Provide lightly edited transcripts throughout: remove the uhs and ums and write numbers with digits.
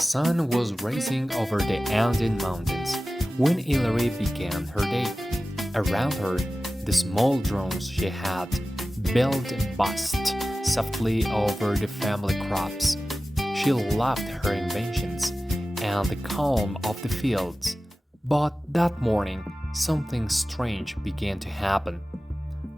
sun was rising over the Andean mountains when Ilary began her day. Around her, the small drones she had built buzzed softly over the family crops. She loved her inventions and the calm of the fields. But that morning, something strange began to happen.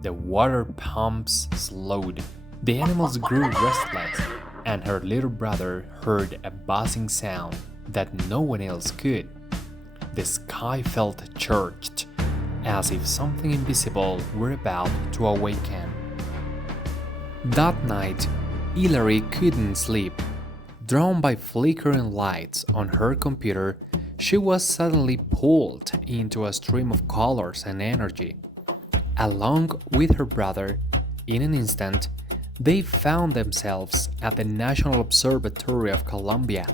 The water pumps slowed, the animals grew restless, and her little brother heard a buzzing sound that no one else could. The sky felt charged, as if something invisible were about to awaken. That night, Ilary couldn't sleep. Drawn by flickering lights on her computer, she was suddenly pulled into a stream of colors and energy. Along with her brother, in an instant, they found themselves at the National Observatory of Colombia,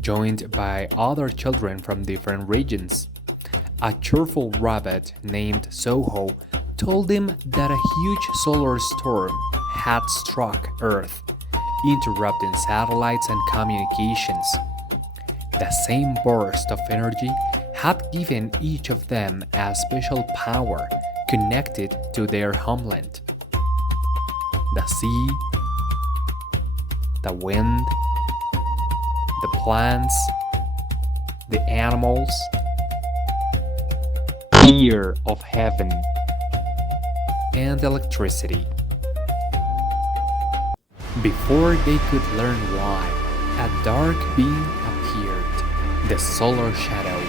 joined by other children from different regions. A cheerful rabbit named Soho told them that a huge solar storm had struck Earth, interrupting satellites and communications. The same burst of energy had given each of them a special power connected to their homeland. The sea, the wind, the plants, the animals, the air of heaven, and electricity. Before they could learn why, a dark being appeared, the solar shadow.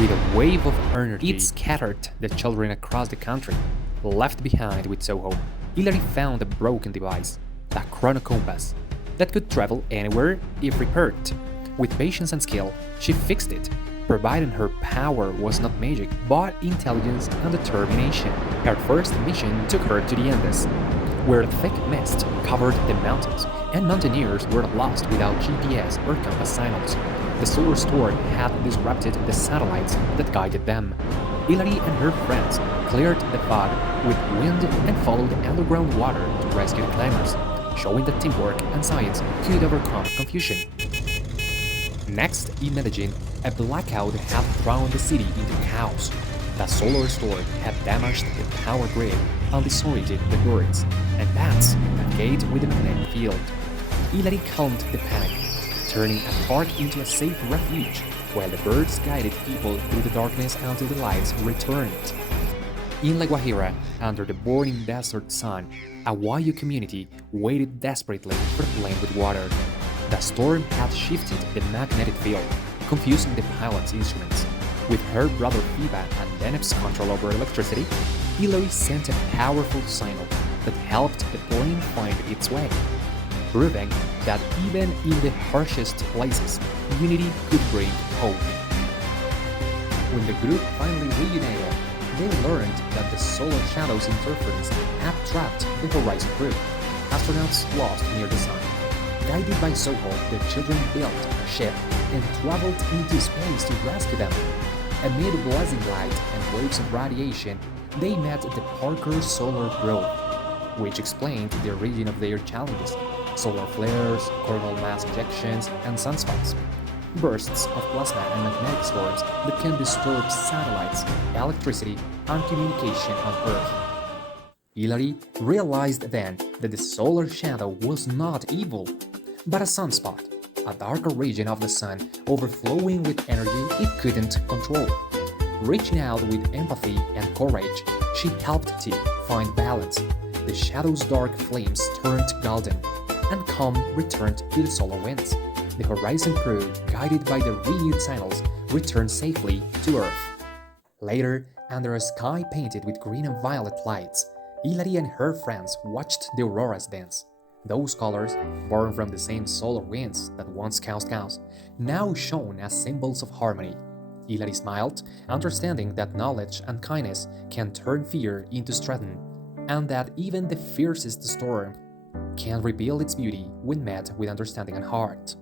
With a wave of energy, it scattered the children across the country. Left behind with Soho, Ilary found a broken device, a chronocompass, that could travel anywhere if repaired. With patience and skill, she fixed it, providing her power was not magic, but intelligence and determination. Her first mission took her to the Andes, where thick mist covered the mountains, and mountaineers were lost without GPS or compass signals. The solar storm had disrupted the satellites that guided them. Ilary and her friends cleared the fog with wind and followed underground water to rescue the climbers, showing that teamwork and science could overcome confusion. Next, in Medellin, a blackout had thrown the city into chaos. The solar storm had damaged the power grid and disoriented the birds and bats that gate with the magnetic field. Ilary calmed the panic, turning a park into a safe refuge, while the birds guided people through the darkness until the lights returned. In La Guajira, under the burning desert sun, a Wayo community waited desperately for a plane with water. The storm had shifted the magnetic field, confusing the pilot's instruments. With her brother Fiba and Deneb's control over electricity, Ilary sent a powerful signal that helped the plane find its way, proving that even in the harshest places, unity could bring hope. When the group finally reunited, they learned that the solar shadow's interference had trapped the Horizon crew, astronauts lost near the sun. Guided by Soho, the children built a ship and traveled into space to rescue them. Amid blazing light and waves of radiation, they met the Parker Solar Growth, which explained the origin of their challenges: solar flares, coronal mass ejections, and sunspots. Bursts of plasma and magnetic storms that can disturb satellites, electricity, and communication on Earth. Ilary realized then that the solar shadow was not evil, but a sunspot, a darker region of the sun overflowing with energy it couldn't control. Reaching out with empathy and courage, she helped to find balance. The shadow's dark flames turned golden, and calm returned to the solar winds. The Horizon crew, guided by the renewed signals, returned safely to Earth. Later, under a sky painted with green and violet lights, Ilary and her friends watched the auroras dance. Those colors, born from the same solar winds that once caused chaos, now shone as symbols of harmony. Ilary smiled, understanding that knowledge and kindness can turn fear into strength, and that even the fiercest storm can reveal its beauty when met with understanding and heart.